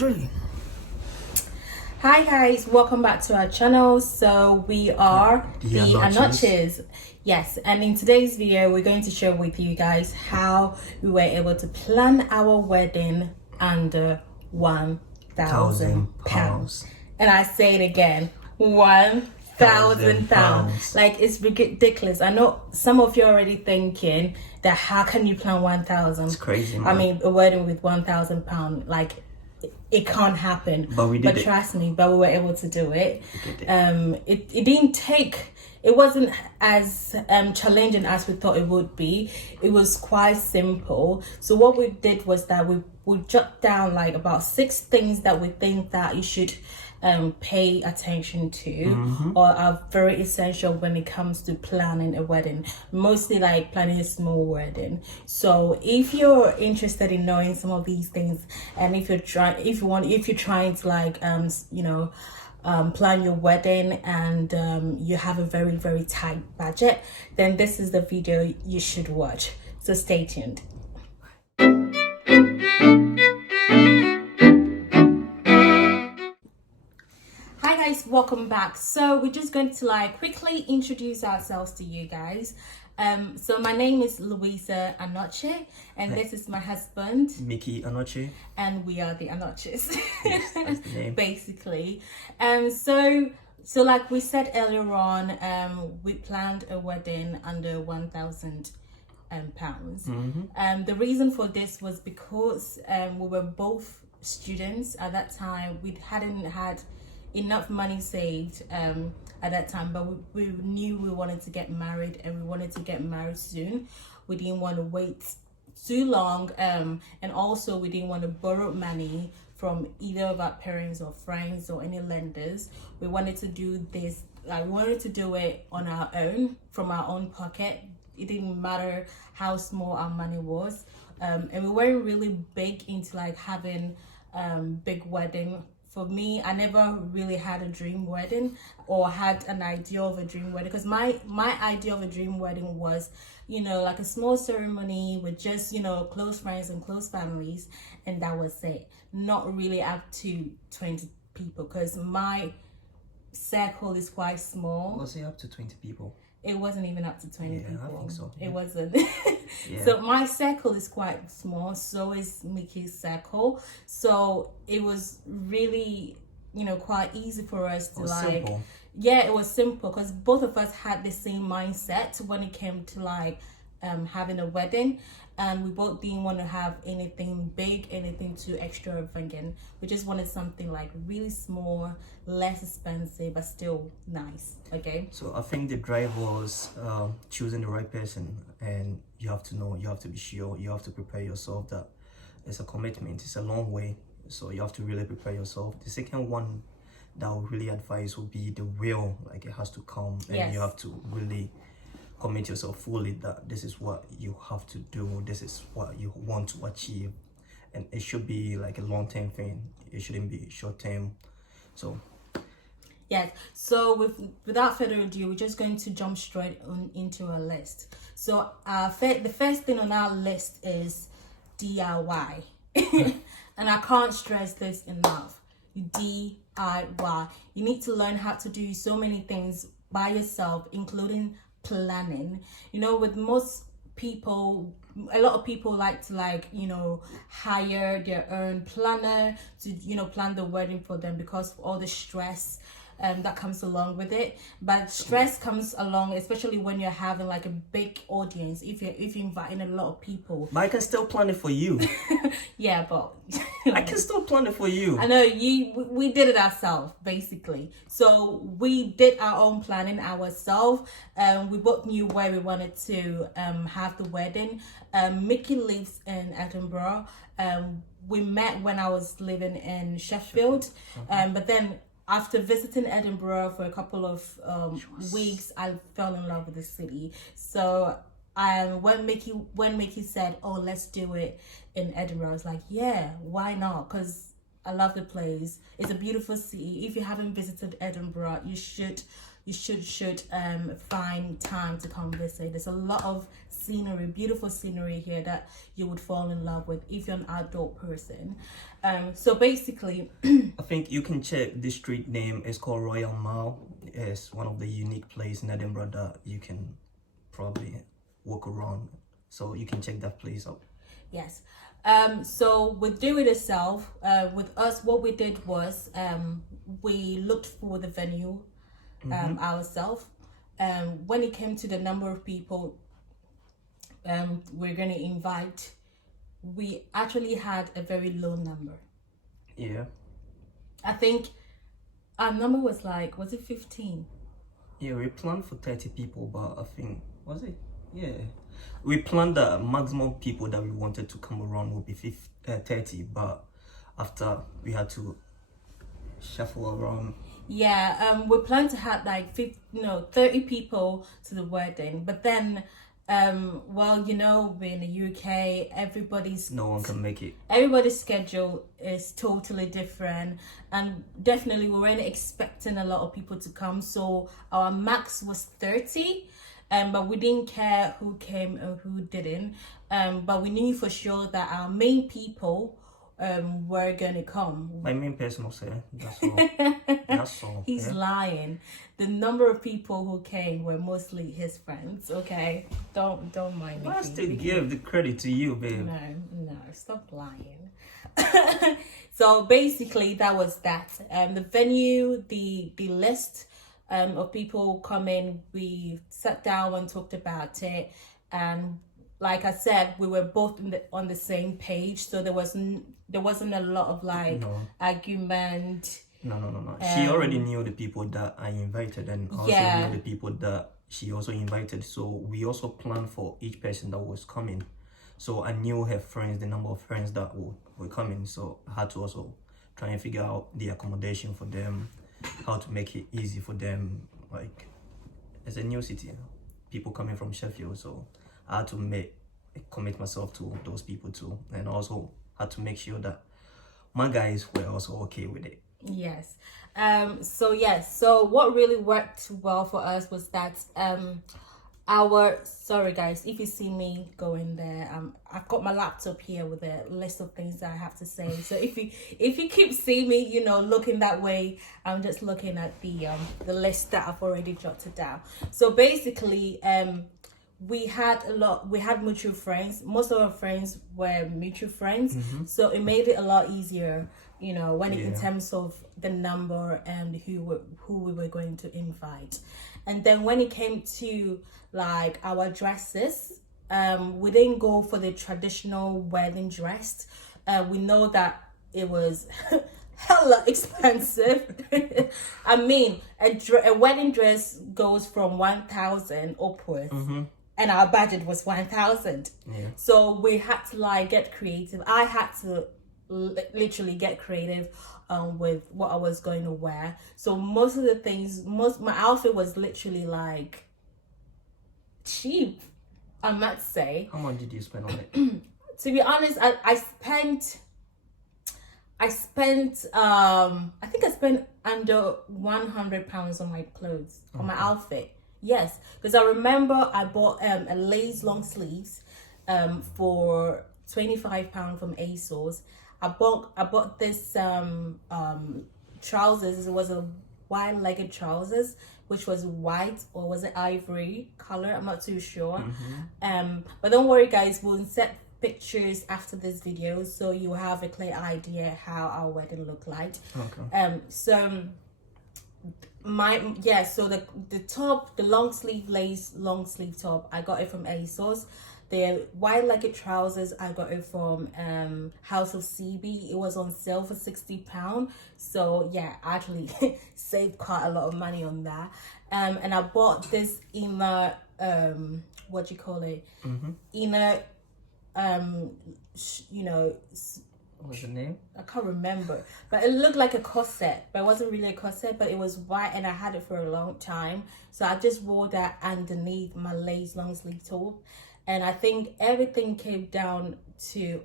Really? Hi guys, welcome back to our channel. So we are the Anokyes. Yes, and in today's video we're going to share with you guys how we were able to plan our wedding under £1,000. And I say it again, £1,000. Like, it's ridiculous. I know some of you are already thinking that how can you plan 1,000? It's crazy, man. I mean, a wedding with £1,000, like, it can't happen. But we did it. Trust me, but we were able to do it. It didn't take, it wasn't as challenging as we thought it would be. It was quite simple. So what we did was that we jot down like about 6 things that we think that you should pay attention to or are very essential when it comes to planning a wedding, mostly like planning a small wedding. So if you're interested in knowing some of these things, and if you're trying to like plan your wedding and you have a very, very tight budget, then this is the video you should watch. So stay tuned. Welcome back. So we're just going to like quickly introduce ourselves to you guys. So my name is Louisa Anokyes, and this is my husband Micky Anokyes, and we are the Anokyes. Yes, that's the name. Basically. So like we said earlier on, we planned a wedding under £1,000. The reason for this was because we were both students at that time. We hadn't had enough money saved at that time, but we knew we wanted to get married, and we wanted to get married soon. We didn't want to wait too long, and also we didn't want to borrow money from either of our parents or friends or any lenders. We wanted to do this, like we wanted to do it on our own, from our own pocket. It didn't matter how small our money was, and we weren't really big into like having big wedding. For me, I never really had a dream wedding or had an idea of a dream wedding, because my idea of a dream wedding was, like a small ceremony with just, close friends and close families, and that was it. Not really up to 20 people, because my circle is quite small. Was it up to 20 people? It wasn't even up to 20 people. I think so. It wasn't. Yeah. So my circle is quite small, so is Micky's circle. So it was really, quite easy for us to like... Simple. Yeah, it was simple, because both of us had the same mindset when it came to like having a wedding. And we both didn't want to have anything big, anything too extravagant. We just wanted something like really small, less expensive, but still nice. Okay. So I think the drive was choosing the right person, and you have to know, you have to be sure, you have to prepare yourself that it's a commitment, it's a long way. So you have to really prepare yourself. The second one that I would really advise would be the will, like it has to come, and yes, you have to really commit yourself fully that this is what you have to do, this is what you want to achieve, and it should be like a long-term thing. It shouldn't be short-term. So yes, so without further ado, we're just going to jump straight into our list. So the first thing on our list is DIY. And I can't stress this enough. DIY. You need to learn how to do so many things by yourself, including planning. With most people, a lot of people like to hire their own planner to plan the wedding for them, because of all the stress that comes along with it. But stress comes along, especially when you're having like a big audience, if you're inviting a lot of people. But I can still plan it for you. Yeah, but I can still plan it for you. I know we did it ourselves, basically. So we did our own planning ourselves. We both knew where we wanted to have the wedding. Micky lives in Edinburgh. We met when I was living in Sheffield. But then after visiting Edinburgh for a couple of weeks, I fell in love with the city. So when Micky said, "Oh, let's do it in Edinburgh," I was like, "Yeah, why not?" Because I love the place. It's a beautiful city. If you haven't visited Edinburgh, you should you should find time to come visit. There's a lot of scenery, beautiful scenery here that you would fall in love with if you're an outdoor person. So basically, I think you can check the street name. It's called Royal Mile. It's one of the unique places in Edinburgh that you can probably walk around. So you can check that place out. yes. So with Do It Yourself, with us, what we did was we looked for the venue ourselves. When it came to the number of people we're going to invite, we actually had a very low number. Yeah. I think our number was it 15? Yeah, we planned for 30 people, but I think, was it? Yeah. We planned the maximum people that we wanted to come around would be 30, but after we had to shuffle around. Yeah, we planned to have 30 people to the wedding, but then well, we're in the UK, No one can make it. everybody's schedule is totally different, and definitely we weren't expecting a lot of people to come, so our max was 30, but we didn't care who came or who didn't, but we knew for sure that our main people were gonna come. My main person will say, that's all. That's all. He's yeah? lying. The number of people who came were mostly his friends. Okay, don't mind me. I still give the credit to you, babe. No, stop lying. So basically, that was that. The venue, the list of people coming. We sat down and talked about it, and like I said, we were both on the same page, so there wasn't a lot of argument. No. She already knew the people that I invited, and also knew the people that she also invited. So we also planned for each person that was coming. So I knew her friends, the number of friends that were coming. So I had to also try and figure out the accommodation for them, how to make it easy for them. Like, it's a new city, people coming from Sheffield, so I had to commit myself to those people too, and also had to make sure that my guys were also okay with it. Yes. So what really worked well for us was that sorry guys, if you see me going there, I've got my laptop here with a list of things that I have to say. So if you keep seeing me, looking that way, I'm just looking at the list that I've already jotted down. So basically, we had mutual friends. Most of our friends were mutual friends, so it made it a lot easier, in terms of the number and who we were going to invite. And then when it came to our dresses, we didn't go for the traditional wedding dress. We know that it was hella expensive. I mean, a wedding dress goes from 1,000 upwards. And our budget was 1,000. Yeah. So we had to get creative. I had to literally get creative with what I was going to wear. So most of the things, my outfit was literally cheap, I must say. How much did you spend on it? To be honest, I spent I think I spent under £100 on my clothes, on my outfit. Yes, because I remember I bought a lace long sleeves for £25 from ASOS. I bought this trousers. It was a wide-legged trousers, which was white, or was it ivory color? I'm not too sure. But don't worry, guys. We'll insert pictures after this video, so you have a clear idea how our wedding looked like. Okay. So the top, the long sleeve lace long sleeve top, I got it from ASOS. The wide-legged trousers, I got it from House of CB. It was on sale for £60. So yeah, I actually saved quite a lot of money on that. And I bought this inner what do you call it? Inner What's the name? I can't remember, but it looked like a corset, but it wasn't really a corset, but it was white, and I had it for a long time. So I just wore that underneath my lace long sleeve top, and I think everything came down to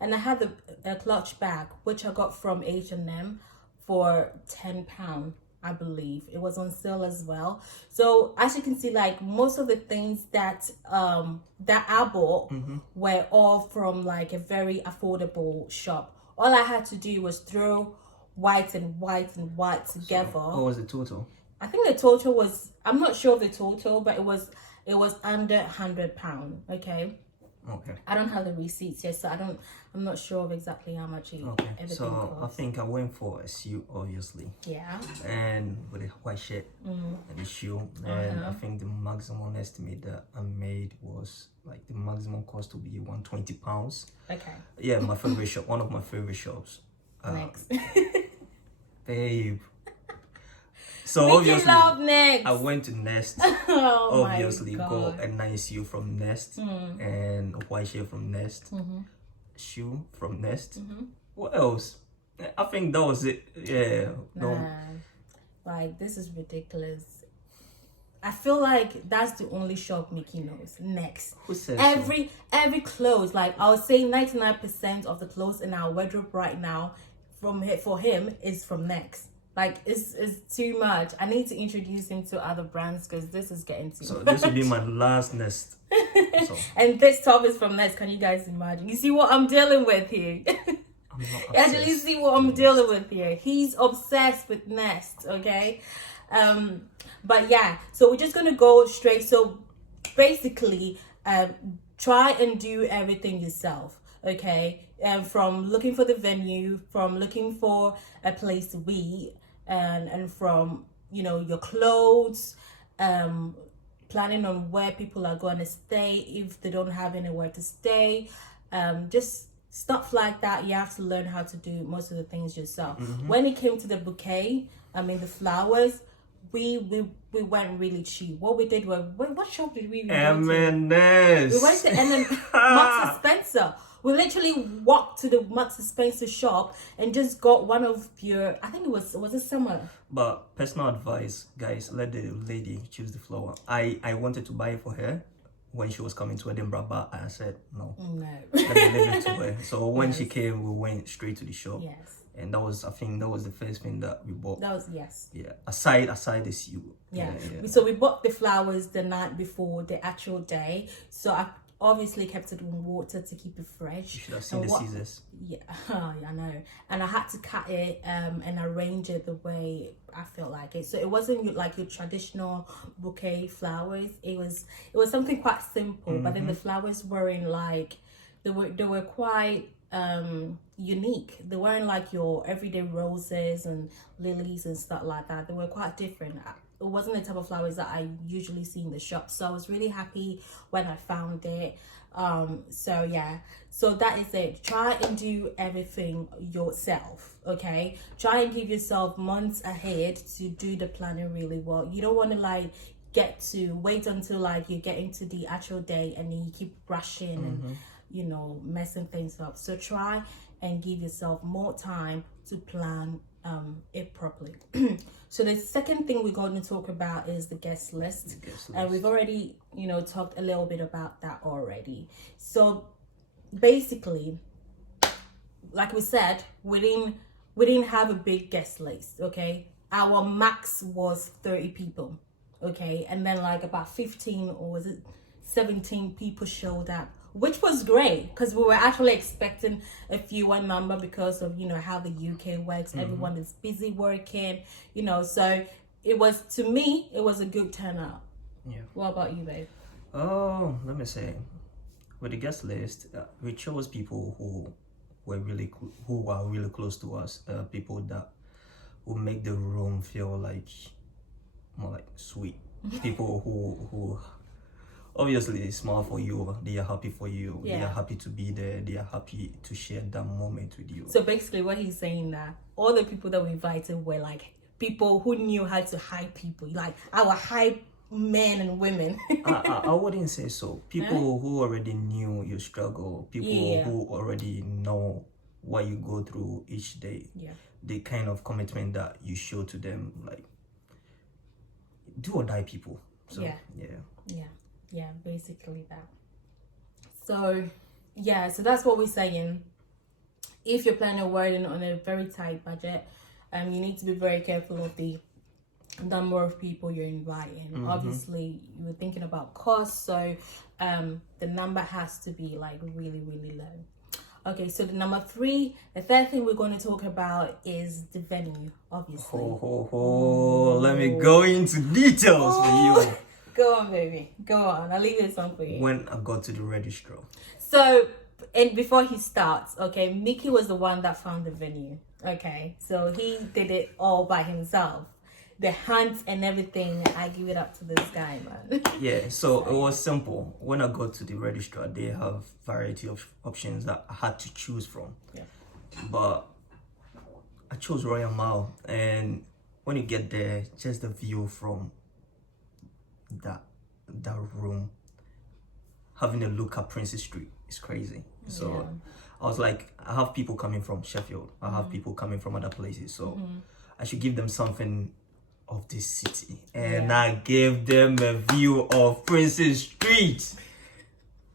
and I had a clutch bag which I got from H&M for £10. I believe. It was on sale as well. So as you can see, like most of the things that that I bought were all from like a very affordable shop. All I had to do was throw white and white and white together. So, what was the total? I think the total was, I'm not sure of the total, but it was under £100. Okay. Okay. I don't have the receipts yet, so I'm not sure of exactly how much everything So cost. I think I went for a suit, obviously. Yeah. And with a white shirt and a shoe. And I think the maximum estimate that I made was like the maximum cost to be £120. Okay. Yeah, my favorite shop, one of my favorite shops. Next. Babe. So Micky obviously, love Next. I went to Nest. Oh Obviously, my got God. a nice shoe from Nest and a white shirt from Nest, shoe from Nest. What else? I think that was it. Yeah. No. Nah. Like, this is ridiculous. I feel like that's the only shop Micky knows. Next. Who says Every clothes, like I would say 99% of the clothes in our wardrobe right now for him is from Next. Like, it's too much. I need to introduce him to other brands because this is getting too so? much. So this will be my last Nest. So And this top is from Nest. Can you guys imagine? You see what I'm dealing with here? I'm not You actually obsessed see what I'm with dealing with here. He's obsessed with Nest, okay? But yeah, so we're just gonna go straight. So basically, try and do everything yourself, okay? From looking for the venue, from looking for a place to eat, and from, you know, your clothes, planning on where people are going to stay if they don't have anywhere to stay, just stuff like that. You have to learn how to do most of the things yourself. When it came to the bouquet, I mean the flowers, we went really cheap. What we did was, what shop did we go to? M&S. We went to Marks and Spencer. We literally walked to the Marks and Spencer shop and just got one of your, I think it was it summer? But personal advice, guys, let the lady choose the flower. I wanted to buy it for her when she was coming to Edinburgh, but I said no. No. Let me leave it to her. So when Yes. she came, we went straight to the shop. Yes. And that was, I think that was the first thing that we bought. That was, yes. Yeah. Aside the suit. Yeah. Yeah. So we bought the flowers the night before the actual day. So I obviously kept it in water to keep it fresh. You should have seen And the scissors. Yeah, I know. And I had to cut it and arrange it the way I felt like it. So it wasn't like your traditional bouquet flowers. It was something quite simple. But then the flowers weren't like, they were quite unique. They weren't like your everyday roses and lilies and stuff like that. They were quite different. It wasn't the type of flowers that I usually see in the shop. So I was really happy when I found it. So yeah, so that is it. Try and do everything yourself, okay? Try and give yourself months ahead to do the planning really well. You don't want to like get to wait until like you get into the actual day and then you keep rushing and, you know, messing things up. So try and give yourself more time to plan it properly. So the second thing we're going to talk about is the guest list. And we've already, you know, talked a little bit about that already. So basically, like we said, we didn't have a big guest list, okay? Our max was 30 people, okay? And then like about 15 or was it 17 people showed up, which was great because we were actually expecting a fewer number because of, you know, how the UK works. Everyone is busy working, you know, so it was, to me, it was a good turnout. Yeah. What about you, babe? Oh, let me say, with the guest list, we chose people who are really close to us, people that will make the room feel like more like sweet. People who obviously smile for you, they are happy for you, they are happy to be there, they are happy to share that moment with you. So basically what he's saying that all the people that we invited were like people who knew how to hype people, like our hype men and women. I wouldn't say so. People who already knew your struggle, people who already know what you go through each day, the kind of commitment that you show to them, like do or die people. So yeah, basically that. So yeah, so that's what we're saying. If you're planning a wedding on a very tight budget, you need to be very careful of the number of people you're inviting. Obviously, you were thinking about cost, so the number has to be like really, really low. Okay, so the third thing we're going to talk about is the venue, obviously. Let me go into details for you. Go on, baby. Go on. I'll leave this one for you. When I got to the registrar. So, and before he starts, okay, Micky was the one that found the venue. Okay, so he did it all by himself. The hunt and everything, I give it up to this guy, man. Yeah, so it was simple. When I got to the registrar, they have variety of options that I had to choose from. Yeah. But I chose Royal Mile, and when you get there, just the view from that room, having a look at Princess Street is crazy. So I was like, I have people coming from Sheffield, I have people coming from other places, so I should give them something of this city, and I gave them a view of Princess Street.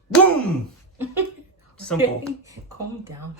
Boom. Simple. Calm down.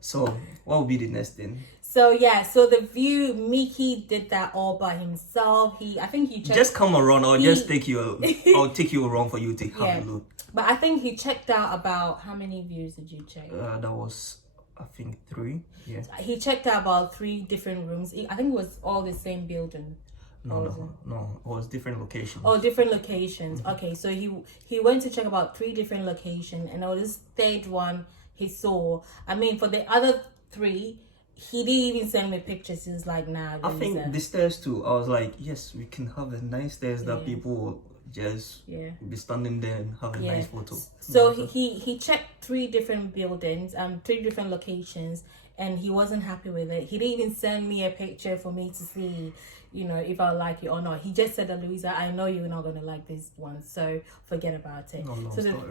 So what will be the next thing? So the view, Micky did that all by himself. I think he checked, just come around, or just take you. I'll take you around for you to have a look. But I think he checked out about, how many views did you check? That was, I think, 3. Yeah. He checked out about 3 different rooms. I think it was all the same building. No. It was different locations. Oh, different locations. Okay, so he went to check about 3 different locations, and on this 3rd one he saw. I mean, for the other 3, he didn't even send me pictures. He was like, nah. I think the stairs too. I was like, yes, we can have a nice stairs that people will just be standing there and have a nice photo. So he checked 3 different buildings, 3 different locations, and he wasn't happy with it. He didn't even send me a picture for me to see, if I like it or not. He just said, Louisa, I know you're not gonna like this one, so forget about it.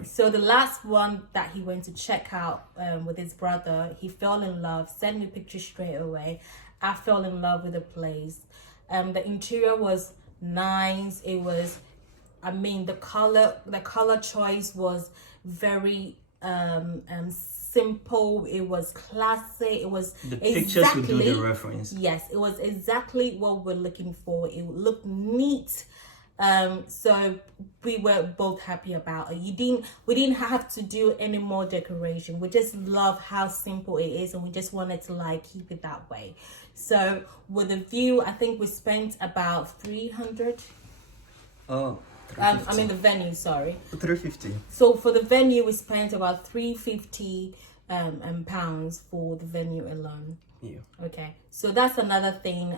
So the last one that he went to check out with his brother, he fell in love, sent me pictures straight away. I fell in love with the place. The interior was nice. It was, the color choice was very simple. It was classic. It was the pictures would do the reference. Yes, it was exactly what we're looking for. It looked neat. So we were both happy about it. We didn't have to do any more decoration. We just love how simple it is, and we just wanted to keep it that way. So with the view, I think we spent about 300. The venue, sorry. 350. So for the venue, we spent about 350 pounds for the venue alone. Yeah. Okay. So that's another thing.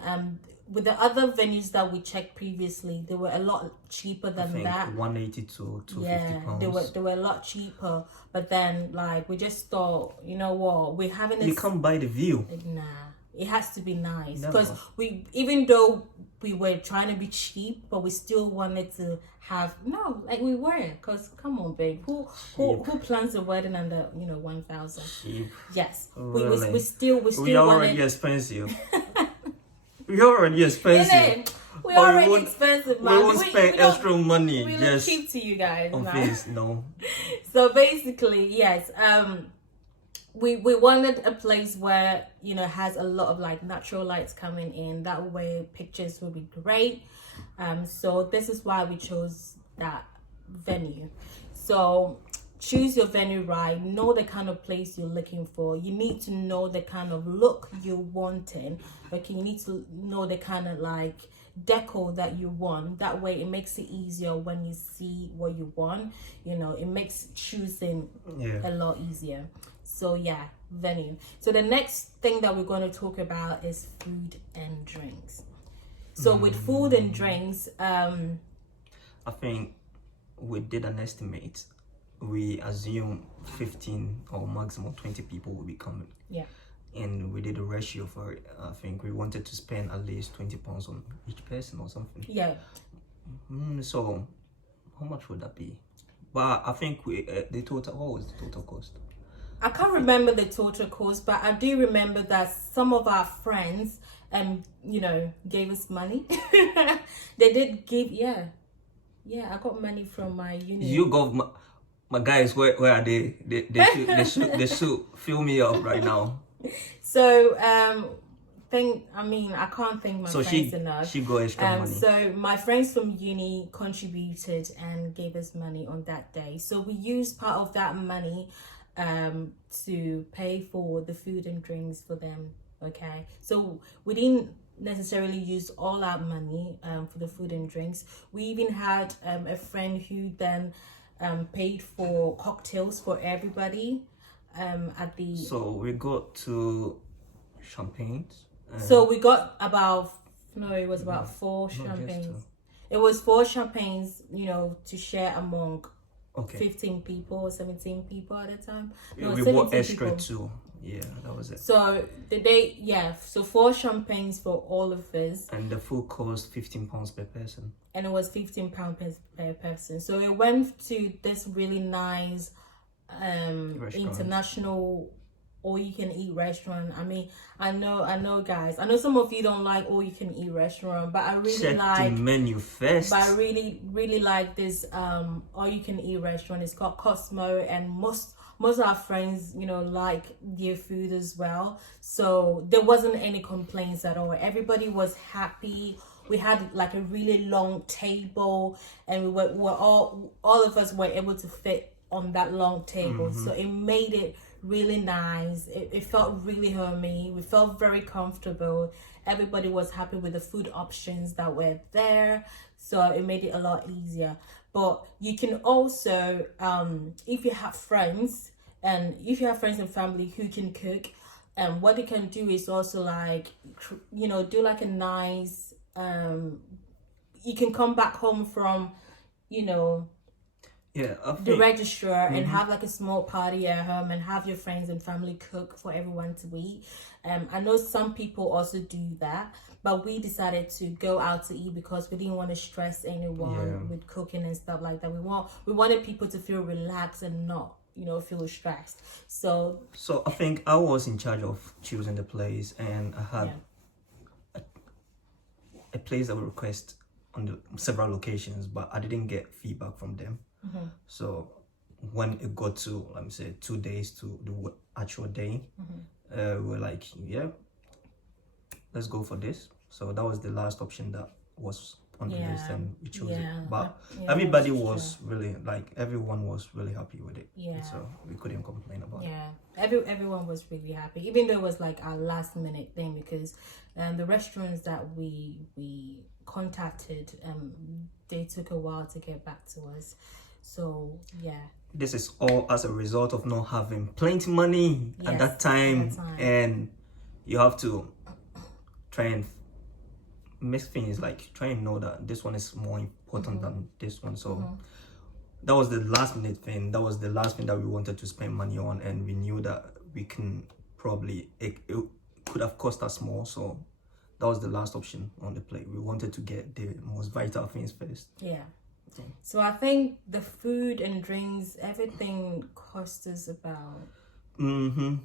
With the other venues that we checked previously, they were a lot cheaper than that. 180 to 250 pounds. They were a lot cheaper. But then, we just thought, you know what, we're having this. You can't buy the view. Nah, it has to be nice, because even though we were trying to be cheap, but we still wanted to have we weren't. Because come on, babe, who plans a wedding under 1,000? Cheap. Yes, really? we already expensive. We already expensive. We already expensive, man. We won't spend extra money. We look cheap to you guys, on man. face, no. So basically, yes, we wanted a place where has a lot of natural lights coming in. That way, pictures will be great. So this is why we chose that venue. So choose your venue right. Know the kind of place you're looking for. You need to know the kind of look you're wanting. Okay, you need to know the kind of deco that you want. That way it makes it easier when you see what you want. It makes choosing a lot easier. So venue. So the next thing that we're going to talk about is food and drinks. So with food and drinks, I think we did an estimate. We assume 15 or maximum 20 people will be coming. Yeah. And we did a ratio for it. I think we wanted to spend at least £20 on each person or something. Yeah. So how much would that be? But I think what was the total cost? I can't remember the total cost, but I do remember that some of our friends gave us money. They did give, I got money from my uni. You got my guys, where are they? They should fill me up right now. So I can't thank my So friends enough. she got extra money. So my friends from uni contributed and gave us money on that day. So we used part of that money to pay for the food and drinks for them. Okay, so we didn't necessarily use all our money for the food and drinks. We even had a friend who then paid for cocktails for everybody at the. So we got two champagnes. So we got about it was about four champagnes. It was four champagnes, to share among 15 people, 17 people at a time. No, we bought extra too. Yeah, that was it. So so four champagnes for all of us. And the food cost £15 per person. And it was £15 per person. So it went to this really nice international all-you-can-eat restaurant. I mean, I know, guys. I know some of you don't like all-you-can-eat restaurant, but I really Check the menu first. But I really, really like this all-you-can-eat restaurant. It's called Cosmo, and most of our friends, like their food as well. So there wasn't any complaints at all. Everybody was happy. We had like a really long table, and we were all of us were able to fit on that long table. So it made it really nice. It felt really homey. We felt very comfortable. Everybody was happy with the food options that were there, so it made it a lot easier. But you can also if you have friends and family who can cook, what they can do is also do like a nice you can come back home from the registrar and have like a small party at home and have your friends and family cook for everyone to eat. I know some people also do that, but we decided to go out to eat because we didn't want to stress anyone with cooking and stuff like that. We wanted people to feel relaxed and not feel stressed. So I think I was in charge of choosing the place, and I had a place that we request on several locations, but I didn't get feedback from them. So when it got to, let me say, 2 days to the actual day, we were like, let's go for this. So that was the last option that was on the list, and we chose it. But everybody was really everyone was really happy with it. So we couldn't complain about it. Everyone was really happy, even though it was like our last minute thing, because the restaurants that we contacted, they took a while to get back to us. So this is all as a result of not having plenty money at that time, and you have to try and make things try and know that this one is more important than this one. So that was the last minute thing. That was the last thing that we wanted to spend money on, and we knew that we can probably it could have cost us more. So that was the last option on the plate. We wanted to get the most vital things first. So I think the food and drinks, everything cost us about wouldn't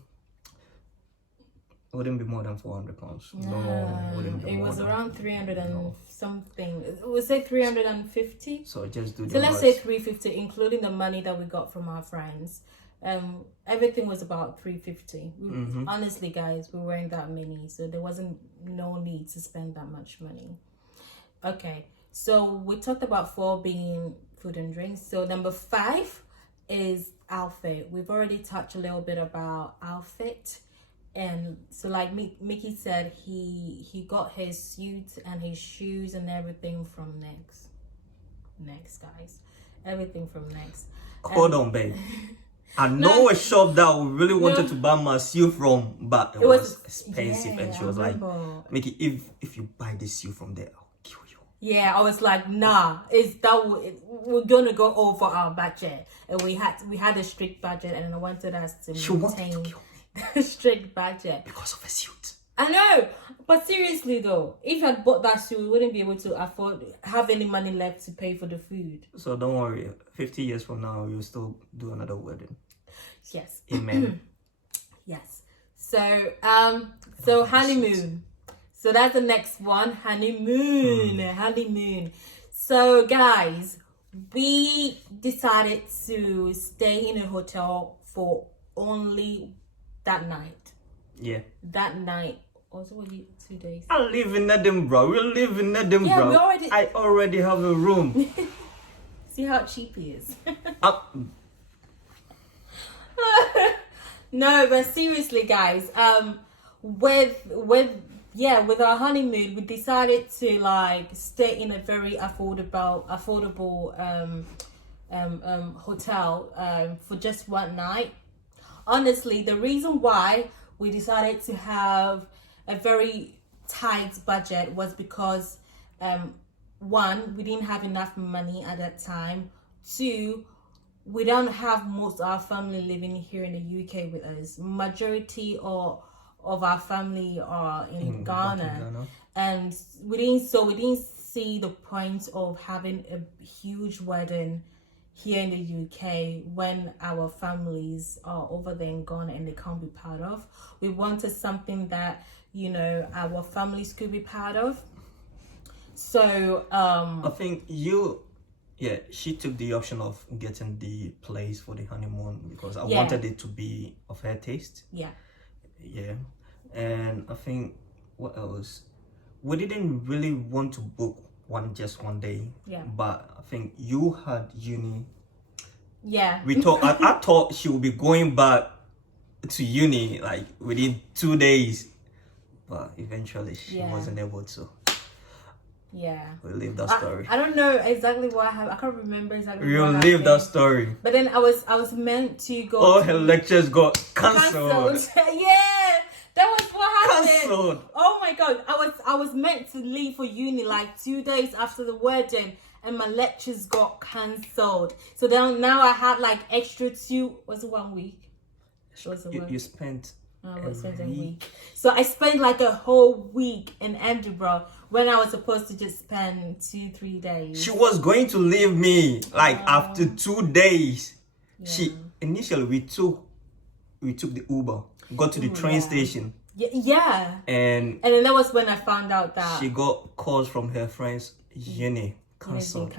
be more than £400. It was around 300 and something. We'll say 350. So just do the let's say 350, including the money that we got from our friends. Everything was about 350. Honestly, guys, we weren't that many, so there wasn't no need to spend that much money. Okay, so we talked about 4 being food and drinks. So number 5 is outfit. We've already touched a little bit about outfit. And so like Micky said, he got his suit and his shoes and everything from Next, guys. Everything from Next. Hold on, babe. I know a shop that we really wanted to buy my suit from, but it was expensive. And she was like, Micky, if you buy this suit from there, I'll kill you. Yeah, I was like, nah, we're gonna go over our budget. And we had a strict budget, and I wanted us to maintain the strict budget. Because of a suit. I know, but seriously though, if I had bought that suit, we wouldn't be able to have any money left to pay for the food. So don't worry, 50 years from now, you'll still do another wedding. Yes. Amen. Yes. So honeymoon. So that's the next one, honeymoon. So guys, we decided to stay in a hotel for only that night. Yeah. That night Also, was it 2 days? I live in Edinburgh. We live in Edinburgh. Yeah, we already. I already have a room. See how cheap he is. Up. No, but seriously, guys. With our honeymoon, we decided to like stay in a very affordable hotel for just one night. Honestly, the reason why we decided to have a very tight budget was because one, we didn't have enough money at that time. Two, we don't have most of our family living here in the UK with us. Majority of our family are in Ghana, and we didn't see the point of having a huge wedding here in the UK when our families are over there in Ghana and they can't be part of. We wanted something that, you know, our families could be part of. So I think she took the option of getting the place for the honeymoon because I wanted it to be of her taste. Yeah. And I think, what else? We didn't really want to book just one day. Yeah. But I think you had uni. Yeah. We thought I thought she would be going back to uni like within 2 days, but eventually she wasn't able to. Yeah. We'll leave that story. I don't know exactly what happened. I can't remember exactly. We'll leave that story. But then I was meant to go. All her lectures got cancelled. Yeah, that was what happened. Cancelled. Oh my god! I was meant to leave for uni like 2 days after the wedding, and my lectures got cancelled. So then now I had like extra 2. Was it 1 week? You spent. A week. So I spent like a whole week in Edinburgh when I was supposed to just spend 2-3 days. She was going to leave me like after 2 days. Yeah. Initially we took the Uber, got to the train station. Yeah. And then that was when I found out that she got calls from her friends, uni cancelled.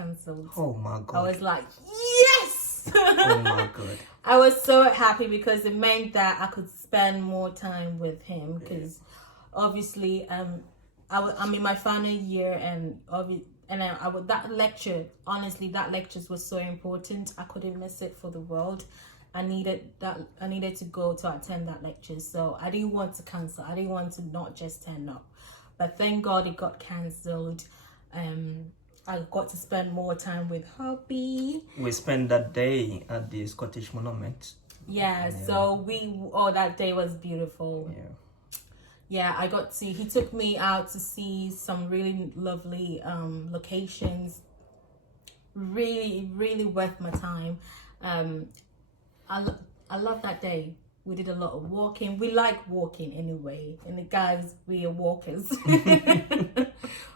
Oh my god. I was like, yes. Oh my god. I was so happy because it meant that I could spend more time with him because obviously I'm in my final year and that lecture was so important. I couldn't miss it for the world. I needed to go to attend that lecture, so I didn't want to cancel. I didn't want to not just turn up, but thank God it got cancelled. I got to spend more time with hubby. We spent that day at the Scottish Monument. Yeah, so that day was beautiful. Yeah, he took me out to see some really lovely locations. Really, really worth my time. I love that day. We did a lot of walking. We like walking anyway. And the guys, we are walkers.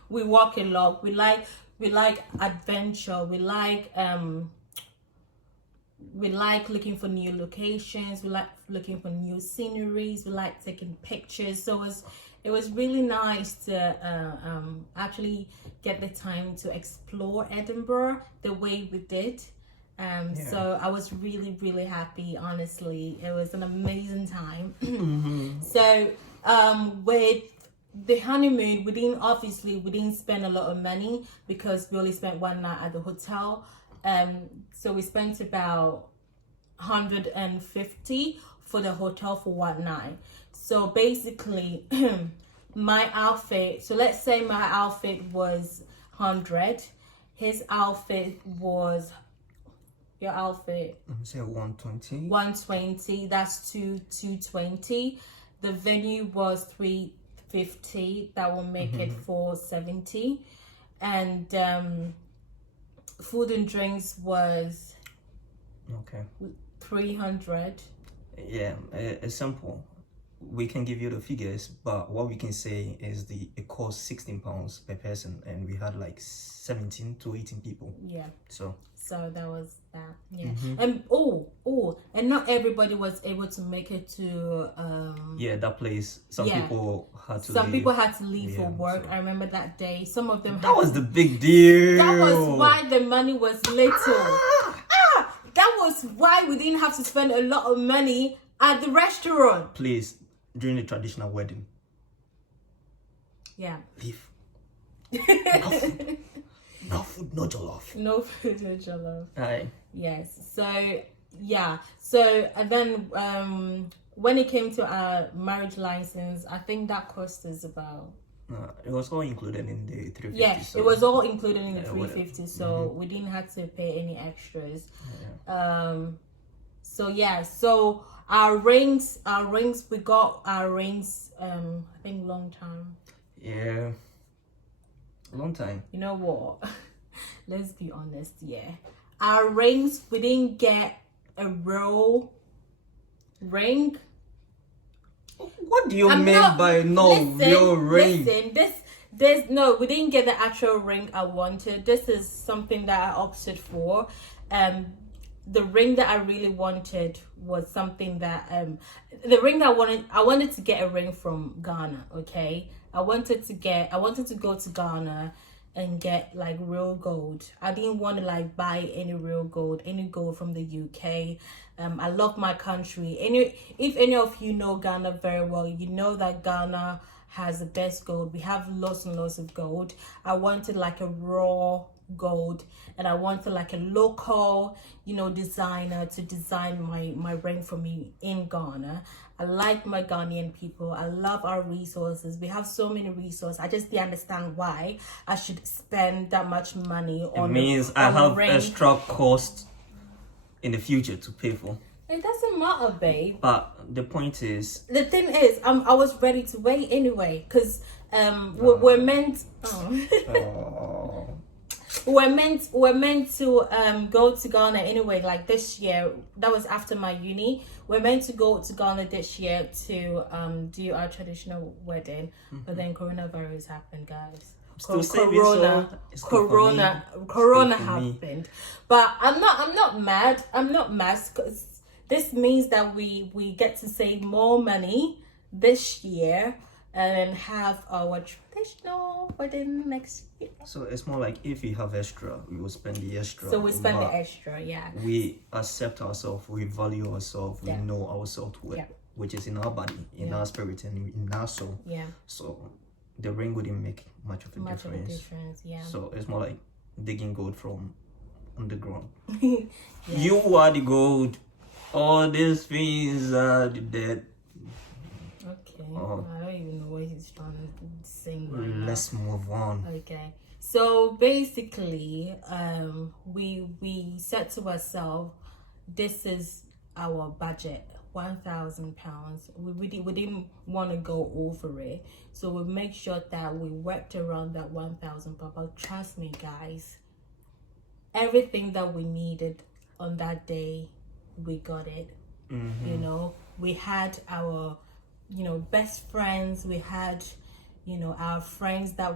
We walk a lot. We like adventure. We like looking for new locations. We like looking for new sceneries. We like taking pictures. So it was really nice to actually get the time to explore Edinburgh the way we did. So I was really, really happy. Honestly, it was an amazing time. So with the honeymoon, we didn't spend a lot of money because we only spent one night at the hotel. So we spent about 150 for the hotel for one night. So basically, my outfit. So let's say my outfit was 100. His outfit was. Your outfit. Say 120. 120. That's 220. The venue was 350. That will make it 470. And food and drinks was 300. Yeah, it's simple. We can give you the figures, but what we can say is it cost £16 per person, and we had like 17 to 18 people. Yeah. So that was that. Yeah. And and not everybody was able to make it to that place. Some people had to leave for work. So I remember that day. Some of them was the big deal. That was why the money was little. That was why we didn't have to spend a lot of money at the restaurant. Please, during the traditional wedding, Yeah. Leave. No food. No food, no jollof. No food, no jollof. Aye. Yes. So yeah. So and then when it came to our marriage license, I think that cost us about. It was all included in the 350. Yeah, so it was all included in the Yeah, whatever. 350, so we didn't have to pay any extras. Yeah. So yeah, so our rings, we got our rings. I think long time. Yeah. Long time. You know what? Let's be honest. Yeah, our rings, we didn't get a real ring. What do you I'm mean not- by no real ring? Listen, this no, we didn't get the actual ring I wanted. This is something that I opted for. The ring that I really wanted was something that the ring that I wanted to get a ring from Ghana. Okay, I wanted to go to Ghana and get like real gold. I didn't want to like buy any real gold, any gold from the UK. I love my country. If any of you know Ghana very well, you know that Ghana has the best gold. We have lots and lots of gold. I wanted like a raw gold, and I wanted like a local, designer to design my ring for me in Ghana. I like my Ghanaian people. I love our resources. We have so many resources. I just didn't understand why I should spend that much money on. It means I have extra cost in the future to pay for. It doesn't matter, babe. But the point is, the thing is, I was ready to wait anyway, because we're meant. oh, We're meant to go to Ghana anyway, like this year. That was after my uni. We're meant to go to Ghana this year to do our traditional wedding, but then coronavirus happened, guys. Corona happened. But I'm not mad. I'm not mad, because this means that we get to save more money this year and have our traditional wedding next year. So it's more like if we have extra, we will spend the extra. So we spend the extra, yeah. We accept ourselves, we value ourselves, we know our self-worth, which is in our body, in our spirit, and in our soul. Yeah. So the ring wouldn't make much of a difference. Yeah. So it's more like digging gold from underground. Yeah. You are the gold. All these things are the dead. Okay. I don't even know what he's trying to sing. Right Let's move on. Okay. So basically, we said to ourselves, this is our budget, £1,000. We didn't want to go over it, so we make sure that we worked around that 1,000. But trust me, guys, everything that we needed on that day, we got it. We had our best friends. We had our friends that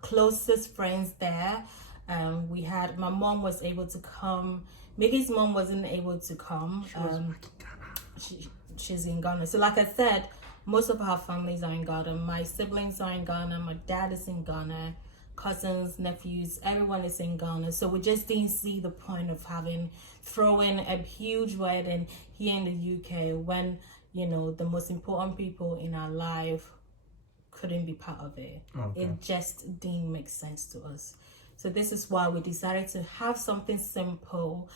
closest friends there. We had, my mom was able to come. Micky's mom wasn't able to come. She's in Ghana. So like I said, most of our families are in Ghana. My siblings are in Ghana. My dad is in Ghana. Cousins, nephews, everyone is in Ghana. So we just didn't see the point of throwing a huge wedding here in the UK when the most important people in our life couldn't be part of it. Okay. It just didn't make sense to us. So this is why we decided to have something simple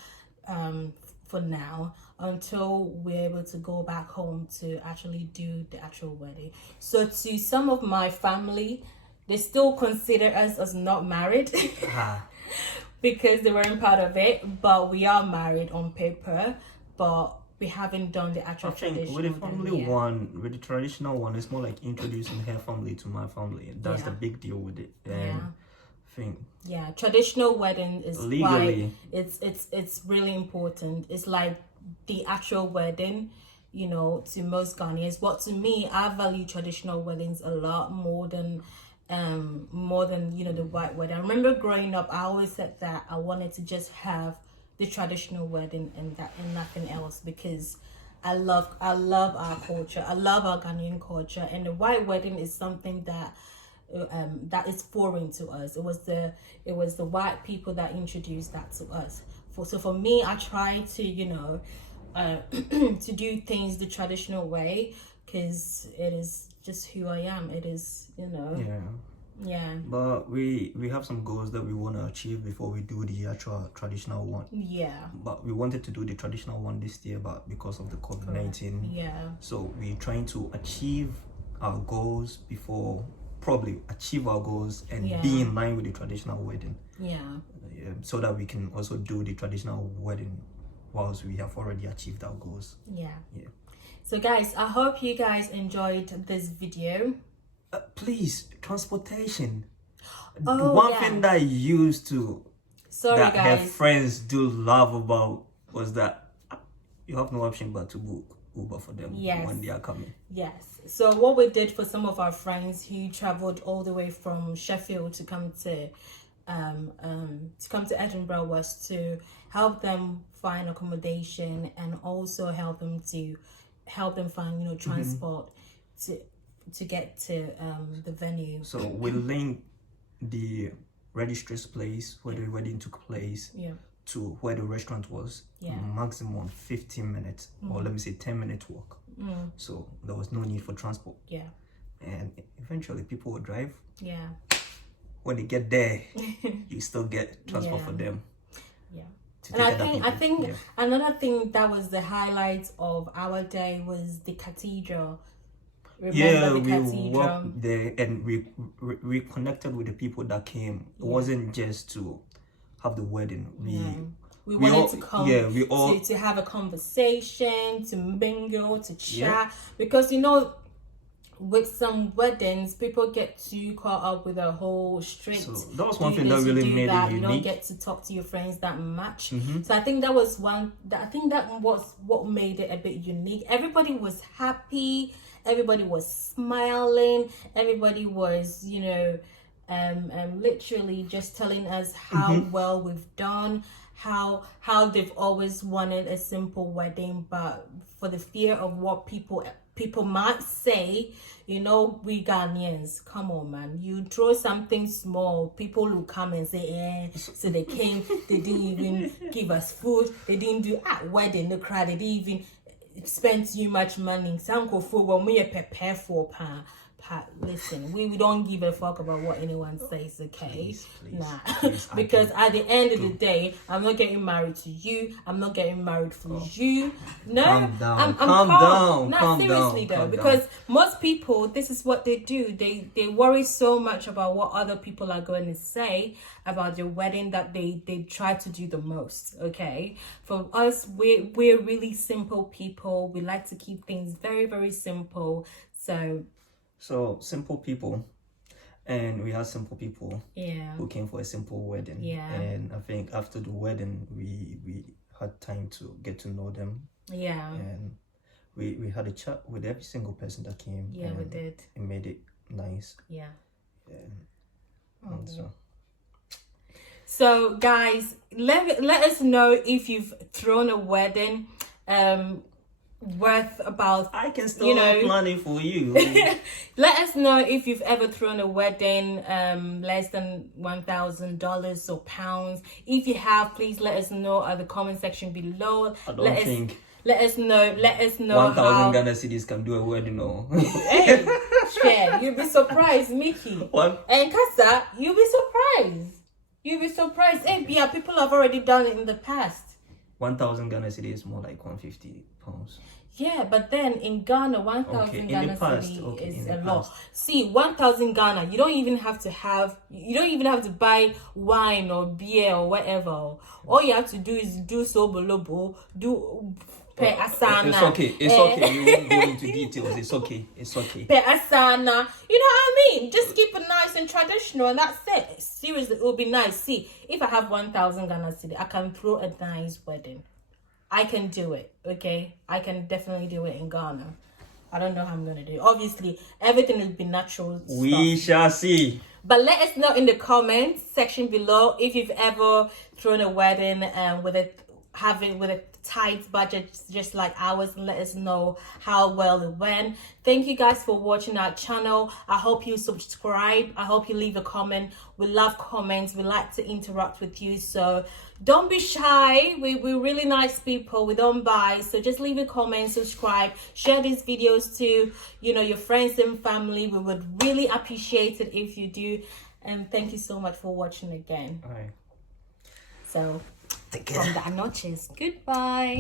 for now, until we're able to go back home to actually do the actual wedding. So to some of my family, they still consider us as not married because they weren't part of it, but we are married on paper, but we haven't done the actual traditional. With the family one, with the traditional one, it's more like introducing her family to my family. That's the big deal with it. Traditional wedding is legally, why it's really important. It's like the actual wedding, to most Ghanaians. But to me, I value traditional weddings a lot more than the white wedding. I remember growing up, I always said that I wanted to just have the traditional wedding and nothing else, because I love our culture. I love our Ghanaian culture, and the white wedding is something that is foreign to us. It was the white people that introduced that to us. So for me, I try to to do things the traditional way, because it is just who I am. It is, you know. Yeah. But we have some goals that we want to achieve before we do the actual traditional one. Yeah. But we wanted to do the traditional one this year, but because of the COVID-19, so we're trying to achieve our goals before, probably achieve our goals and be in line with the traditional wedding. So that we can also do the traditional wedding whilst we have already achieved our goals. So guys, I hope you guys enjoyed this video. Please, transportation. One thing that I used to guys, her friends do love about was that you have no option but to book Uber for them when they are coming. So what we did for some of our friends who traveled all the way from Sheffield to come to Edinburgh was to help them find accommodation and also help them find, you know, transport to get to the venue. So we linked the registry's place where the wedding took place to where the restaurant was. Maximum 15 minutes or let me say 10-minute walk. So there was no need for transport. And eventually people would drive. When they get there, you still get transport for them. And I think another thing that was the highlight of our day was the cathedral. Remember the cathedral? We walked there and we connected with the people that came. It wasn't just to have the wedding. We wanted to come to have a conversation, to mingle, to chat, because you know, with some weddings, people get too caught up with a whole strict. So that was one thing that really made it unique. You don't get to talk to your friends that much. So I think that was what made it a bit unique. Everybody was happy. Everybody was smiling. Everybody was, you know, literally just telling us how well we've done. How they've always wanted a simple wedding, but for the fear of what people might say, you know, we Ghanaians, come on man, you throw something small, people will come and say, so they came, they didn't even give us food, they didn't do wedding, the crowd, they didn't even spend too much money. Some go for when we prepare for listen, we don't give a fuck about what anyone says, okay? Please, because at the end of the day, I'm not getting married to you. I'm not getting married for you. No, calm down. I'm calm calm. down. No, calm seriously down, though, because most people, this is what they do. They worry so much about what other people are going to say about your wedding that they try to do the most, okay? For us, we're really simple people. We like to keep things very, very simple. So simple people, and we had simple people who came for a simple wedding. And I think after the wedding, we had time to get to know them. And we had a chat with every single person that came. We did. It made it nice. So guys, let us know if you've thrown a wedding worth about, I can still plan it for you. Let us know if you've ever thrown a wedding less than $1,000 or pounds. If you have, please let us know at the comment section below. Let us know 1,000 Ghana cedis can do a wedding, no? Hey, share, you'll be surprised, Micky. What? And Kasa, you'll be surprised. Hey, yeah, people have already done it in the past. 1,000 Ghana cedis is more like 150 pounds. Yeah, but then in Ghana, 1,000 Ghana cedi is a lot. See, 1,000 Ghana, you don't even have to buy wine or beer or whatever. All you have to do is do sobolobo, do pe asana. It's okay. You won't go into details. It's okay. Pe asana. You know what I mean? Just keep it nice and traditional, and that's it. Seriously, it will be nice. See, if I have 1,000 Ghana cedi, I can throw a nice wedding. I can do it, okay? I can definitely do it in Ghana. I don't know how I'm going to do it. Obviously, everything will be natural stuff. We shall see. But let us know in the comments section below if you've ever thrown a wedding with a tight budget just like ours, and let us know how well it went. Thank you guys for watching our channel. I hope you subscribe. I hope you leave a comment. We love comments. We like to interact with you, so don't be shy. We're really nice people. We don't buy. So just leave a comment, subscribe, share these videos to, you know, your friends and family. We would really appreciate it if you do. And thank you so much for watching again. All right. So Take care. from the Anokyes, goodbye.